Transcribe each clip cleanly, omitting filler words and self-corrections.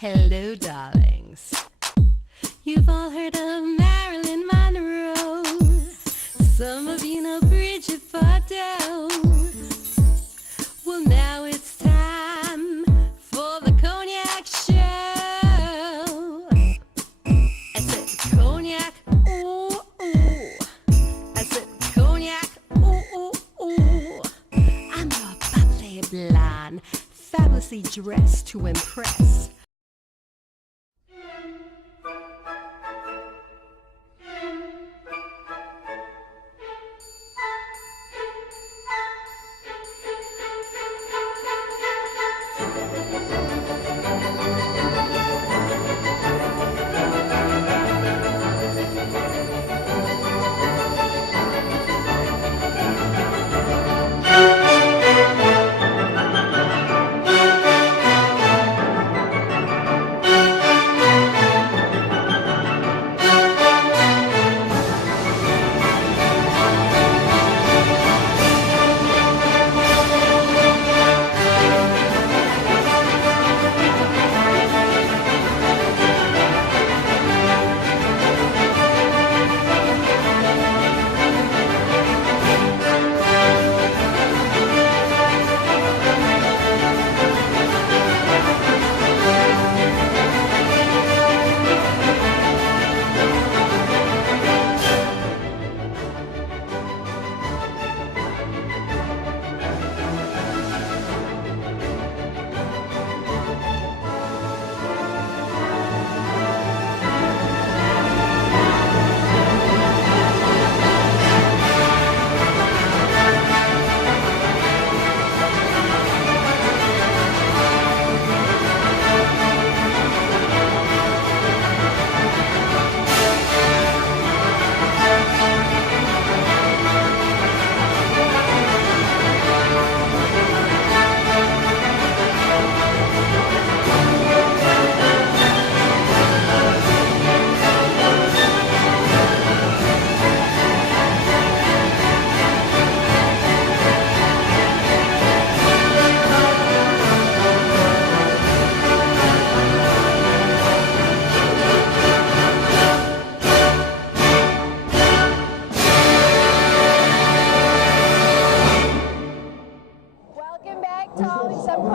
Hello, darlings. You've all heard of Marilyn Monroe. Some of you know Bridget Bardot. Well, now it's time for the Cognac show. I said Cognac, ooh, ooh. I said Cognac, ooh, ooh, ooh. I'm your bubbly blonde, fabulously dressed to impress.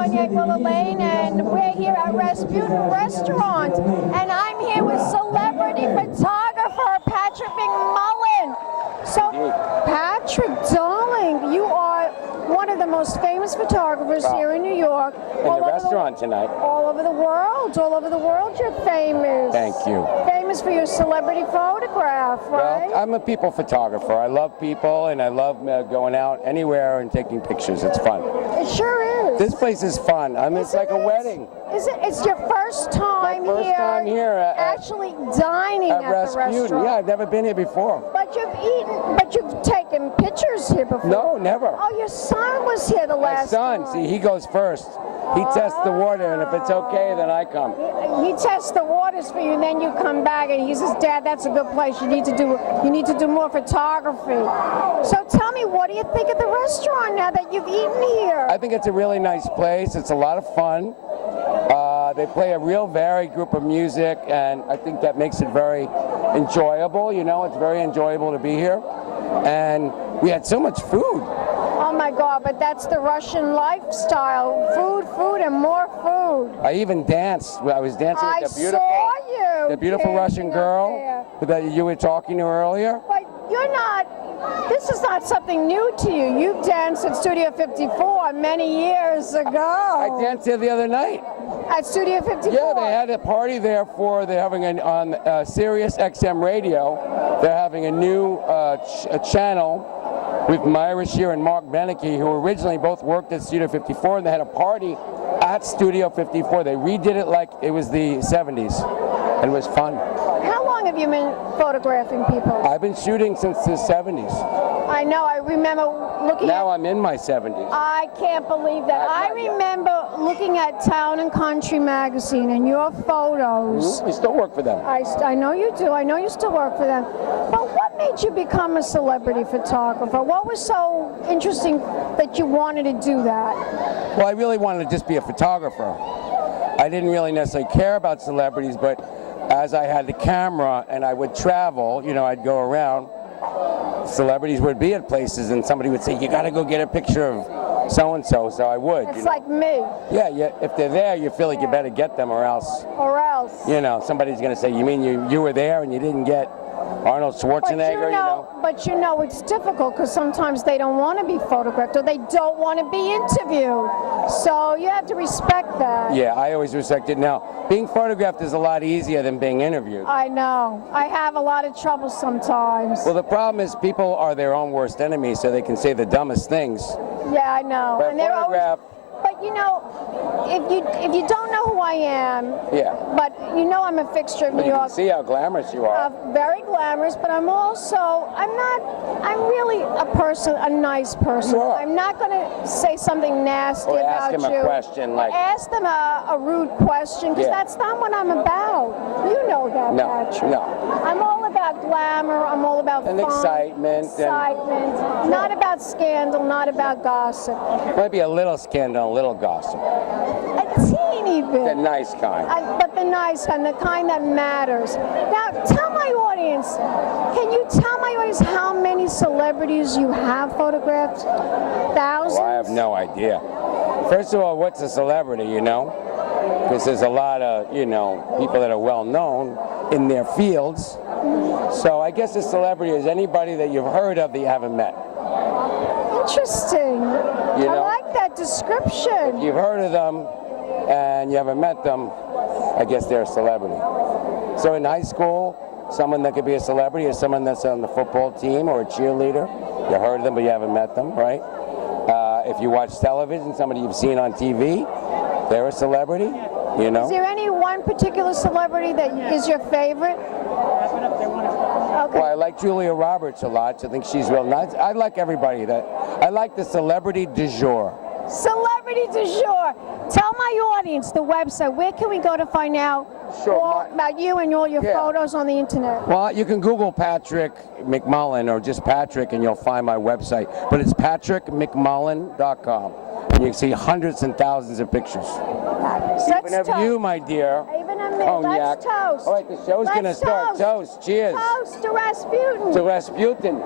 Cognac, Wellerlane, and we're here at Rasputin restaurant, and I'm here with celebrity photographer Patrick McMullan. So, Patrick, darling, you are one of the most famous photographers here in New York. In the restaurant tonight. All over the world you're famous. Thank you. Famous for your celebrity photograph, right? Well, I'm a people photographer. I love people, and I love going out anywhere and taking pictures. It's fun. It sure is. This place is fun. I mean, it's like a wedding. Is it? It's your first time My first time here actually dining at the restaurant. Yeah, I've never been here before. But you've taken pictures here before. No, never. Oh, your son was here the last time. My son, see, he goes first. He tests the water, and if it's okay, then I come. He tests the waters for you, and then you come back, and he says, "Dad, that's a good place. You need to do more photography." So tell me, what do you think of the restaurant now that you've eaten here? I think it's a really nice place. It's a lot of fun. They play a real varied group of music, and I think that makes it very enjoyable. You know, it's very enjoyable to be here. And we had so much food. Oh my God, but that's the Russian lifestyle. Food, and more food. I even danced. I was dancing with the beautiful Russian girl that you were talking to earlier. But you're not, this is not something new to you. You danced at Studio 54 many years ago. I danced there the other night. At Studio 54? Yeah, they had a party there they're having on Sirius XM Radio. They're having a new channel with Myra Shear and Mark Beneke, who originally both worked at Studio 54, and they had a party at Studio 54. They redid it like it was the 70s, and it was fun. How long have you been photographing people? I've been shooting since the 70s. I know, I remember looking Now I'm in my 70s. I can't believe that. I remember looking at Town and Country magazine and your photos. We still work for them. I know you do. I know you still work for them. But what made you become a celebrity photographer? What was so interesting that you wanted to do that? Well, I really wanted to just be a photographer. I didn't really necessarily care about celebrities, but as I had the camera and I would travel, you know, I'd go around, celebrities would be at places and somebody would say, you got to go get a picture of so-and-so, so I would. It's you know? like me. Yeah, if they're there, you feel like you better get them or else. Or else. You know, somebody's going to say, you mean you were there and you didn't get Arnold Schwarzenegger, But you know, it's difficult because sometimes they don't want to be photographed or they don't want to be interviewed. So you have to respect that. Yeah, I always respect it. Now, being photographed is a lot easier than being interviewed. I know. I have a lot of trouble sometimes. Well, the problem is people are their own worst enemies, so they can say the dumbest things. Yeah, I know. But And they're photograph, But you know, if you don't know who I am, yeah. but you know I'm a fixture of But New you can York. see how glamorous you are. Very glamorous, but I'm really a nice person. You are. I'm not going to say something nasty Or about ask you. him a question like, Ask them a rude question, because Yeah. that's not what I'm about. You know that, No, Patrick. no. I'm all about glamour. I'm all about And fun, excitement and- not about scandal, not about gossip. might be a little scandal, a little gossip. A teeny bit. The nice kind. But the nice kind, the kind that matters. Now, tell my audience, can you tell my audience how many celebrities you have photographed? Thousands? Well, I have no idea. First of all, what's a celebrity, you know? Because there's a lot of, you know, people that are well known in their fields. So I guess a celebrity is anybody that you've heard of that you haven't met. Interesting. You know? I like that description. If you've heard of them and you haven't met them, I guess they're a celebrity. So in high school, someone that could be a celebrity is someone that's on the football team or a cheerleader. You heard of them, but you haven't met them, right? If you watch television, somebody you've seen on TV, they're a celebrity, you know? Is there any one particular celebrity that is your favorite? Okay. Well, I like Julia Roberts a lot. I think she's real nice. I like everybody. I like the celebrity du jour. Celebrity du jour. Tell my audience the website. Where can we go to find out Sure, all about you and all your Yeah. photos on the internet? Well, you can Google Patrick McMullan or just Patrick and you'll find my website. But it's patrickmcmullan.com. And you can see hundreds and thousands of pictures. Even of you, my dear. Even of me. Cognac. Let's toast. All right, the show's going to Let's start. Toast. Cheers. Toast to Rasputin. To Rasputin.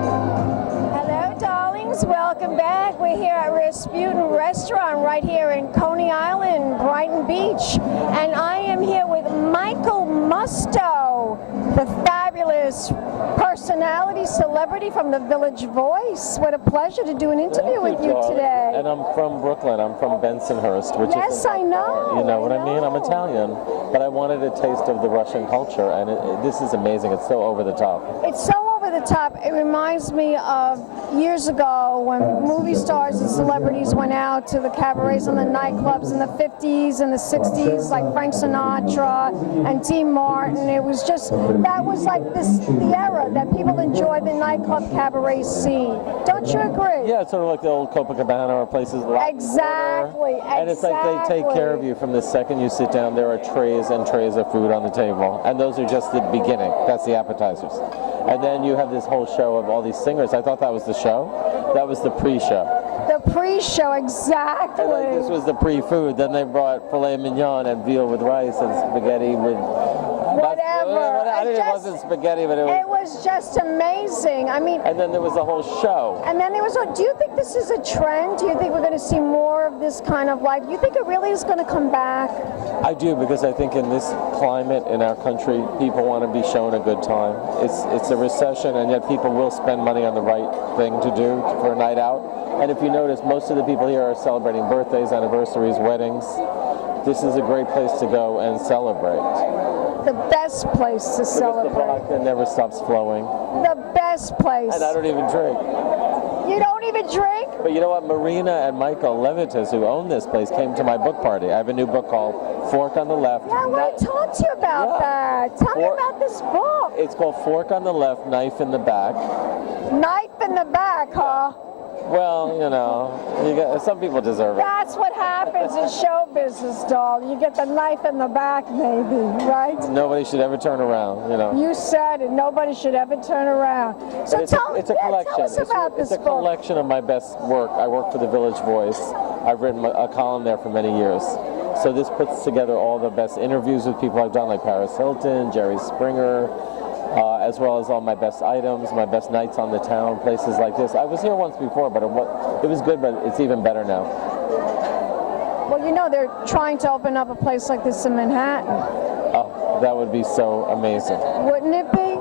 Hello, darlings. Welcome back. We're here at Rasputin Restaurant right here in Coney Island, Brighton Beach. And I am here with Michael Musto, the fabulous personality, celebrity from the Village Voice. What a pleasure to do an interview with you darling. today. And I'm from Brooklyn. I'm from Bensonhurst, which Yes, is I know. You know what I I mean? I'm know. Italian, but I wanted a taste of the Russian culture, and this is amazing. It's so over the top. It's so over the top. It reminds me of years ago when movie stars and celebrities went out to the cabarets and the nightclubs in the 50s and the 60s, like Frank Sinatra and Dean Martin. It was just, that was like the era that people enjoyed the nightclub cabaret scene. Don't you agree? Yeah, it's sort of like the old Copacabana or places like Exactly, And it's like they take care of you from the second you sit down. There are trays and trays of food on the table, and those are just the beginning. That's the appetizers. And then you have this whole show of all these singers. I thought that was the show. That was the pre-show. The pre-show, exactly. And like, this was the pre-food. Then they brought filet mignon and veal with rice and spaghetti with Whatever. I think it wasn't spaghetti, but it was. It was just amazing. I mean, And then there was the whole show. and then there was, do you think this is a trend? Do you think we're going to see more of this kind of life? Do you think it really is going to come back? I do, because I think in this climate in our country, people want to be shown a good time. It's a recession, and yet people will spend money on the right thing to do for a night out. And if you notice, most of the people here are celebrating birthdays, anniversaries, weddings. This is a great place to go and celebrate. The best place to Because the celebrate. vodka never stops flowing. The best place. And I don't even drink. You don't even drink? But you know what? Marina and Michael Levitas, who own this place, came to my book party. I have a new book called Fork on the Left. Yeah, I want to talk to you about that. Tell me about this book. It's called Fork on the Left, Knife in the Back. Knife in the back, huh? Well, some people deserve it. That's what happens in show business, doll. You get the knife in the back, maybe, right? Nobody should ever turn around, You said it. Nobody should ever turn around. So But tell it's a collection. Tell us about It's this a book. collection of my best work. I work for the Village Voice. I've written a column there for many years. So this puts together all the best interviews with people I've done, like Paris Hilton, Jerry Springer, as well as all my best items, my best nights on the town, places like this. I was here once before, but it was good, but it's even better now. Well, they're trying to open up a place like this in Manhattan. Oh, that would be so amazing. Wouldn't it be?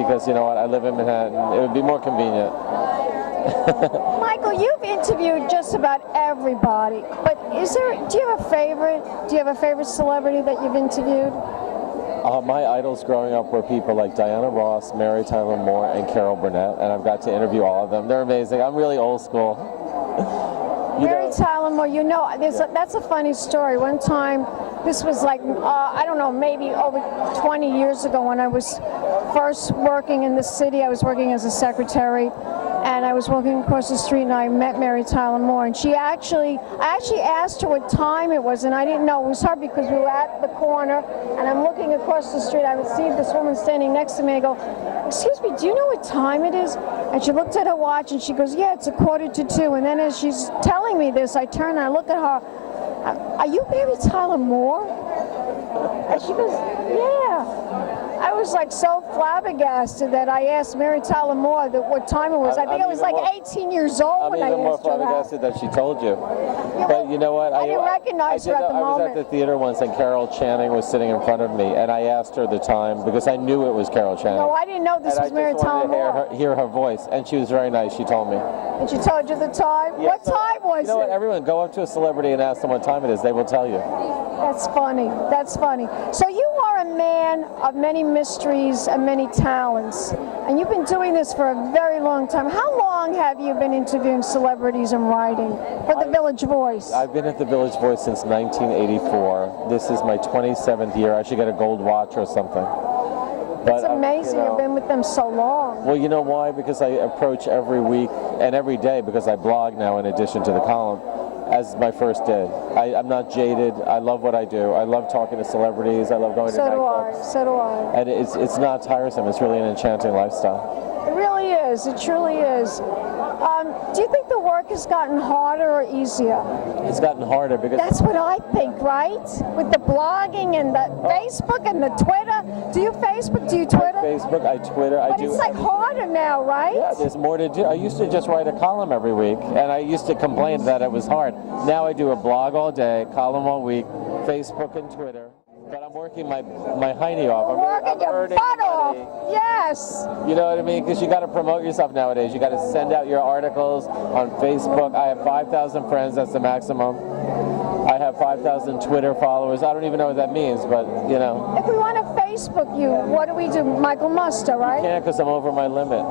Because you know what, I live in Manhattan. It would be more convenient. Michael, you've interviewed just about everybody, but do you have a favorite? Do you have a favorite celebrity that you've interviewed? My idols growing up were people like Diana Ross, Mary Tyler Moore, and Carol Burnett, and I've got to interview all of them. They're amazing. I'm really old school. Mary Tyler Moore, that's a funny story. One time, this was like, I don't know, maybe over 20 years ago when I was first working in the city. I was working as a secretary, and I was walking across the street, and I met Mary Tyler Moore, and I actually asked her what time it was, and I didn't know it was her because we were at the corner, and I'm looking across the street. I would see this woman standing next to me. I go, "Excuse me, do you know what time it is?" And she looked at her watch, and she goes, "Yeah, it's 1:45." And then as she's telling me this, I turn and I look at her. "Are you Mary Tyler Moore?" And she goes, "Yeah." I was like so flabbergasted that I asked Mary Tyler Moore what time it was. I think I was like 18 years old when I asked her that. I'm even more flabbergasted that she told you. But you know what? I didn't recognize her at the moment. I was at the theater once, and Carol Channing was sitting in front of me, and I asked her the time because I knew it was Carol Channing. No, I didn't know this was Mary Tyler Moore. I just wanted to hear her voice, and she was very nice. She told me. And she told you the time? Yeah, What time was it? You know what? Everyone, go up to a celebrity and ask them what time it is. They will tell you. That's funny. That's funny. So you are a man of many mysteries and many talents, and you've been doing this for a very long time. How long have you been interviewing celebrities and writing for the Village Voice? I've been at the Village Voice since 1984. This is my 27th year. I should get a gold watch or something. It's amazing you've been with them so long. Well, you know why? Because I approach every week and every day, because I blog now in addition to the column, as my first day. I'm not jaded. I love what I do. I love talking to celebrities. I love going to nightclubs. So do I. And it's not tiresome. It's really an enchanting lifestyle. It really is. It truly is. Do you think the work has gotten harder or easier? It's gotten harder because... That's what I think, right? With the blogging and the Facebook and the Twitter. Do you Facebook? Do you Twitter? Facebook, I Twitter, I do... But it's like harder now, right? Yeah, there's more to do. I used to just write a column every week, and I used to complain that it was hard. Now I do a blog all day, column all week, Facebook and Twitter. But I'm working my hiney off. I'm working your butt off. Yes. You know what I mean? Because you got to promote yourself nowadays. You got to send out your articles on Facebook. I have 5,000 friends. That's the maximum. I have 5,000 Twitter followers. I don't even know what that means, but you know. If we want to Facebook you, what do we do? Michael Musto, right? You can't because I'm over my limit.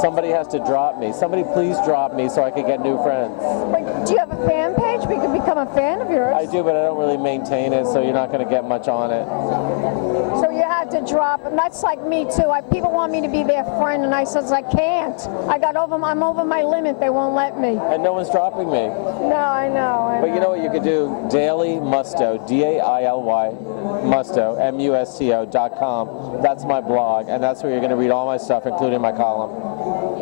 Somebody has to drop me. Somebody please drop me so I can get new friends. But do you have a fan page? We could become a fan of yours. I do, but I don't really maintain it, so you're not going to get much on it. So you have to drop, and that's like me too. People want me to be their friend, and I says I can't. I'm over my limit. They won't let me. And no one's dropping me. No, I know. But you know what you could do? Daily Musto, D-A-I-L-Y, Musto, M-U-S-T-O.com. That's my blog, and that's where you're going to read all my stuff, including my column.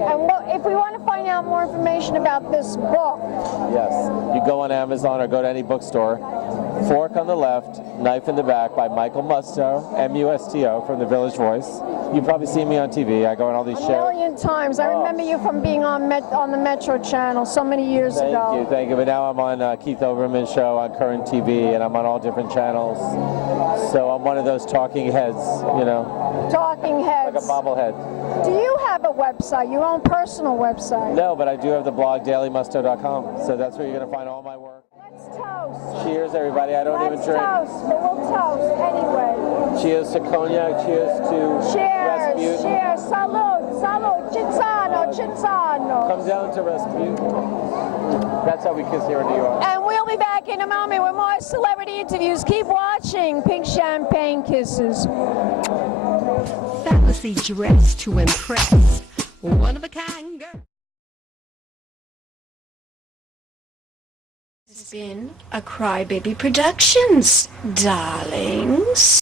And if we want to find out more information about this book, yes, you go on Amazon or go to any bookstore. Fork on the Left, Knife in the Back by Michael Musto, M-U-S-T-O, from the Village Voice. You've probably seen me on TV. I go on all these shows. A million times. I remember you from being on the Metro Channel so many years ago. Thank you. But now I'm on Keith Olbermann's show on Current TV, and I'm on all different channels. So I'm one of those talking heads, you know. Talking heads. Like a bobblehead. Do you have a website, your own personal website? No, but I do have the blog, dailymusto.com. So that's where you're going to find all my work. Let's toast. Cheers, everybody. I don't even drink. Let's toast, but we'll toast anyway. Cheers to Cognac. Cheers to Rasputin. Cheers. Salud. Salud. Cinzano. Cinzano. Come down to Rasputin. That's how we kiss here in New York. And we'll be back in a moment with more celebrity interviews. Keep watching Pink Champagne Kisses. Fantasy dress to impress. One of a kind girl. Been a Crybaby Productions, darlings.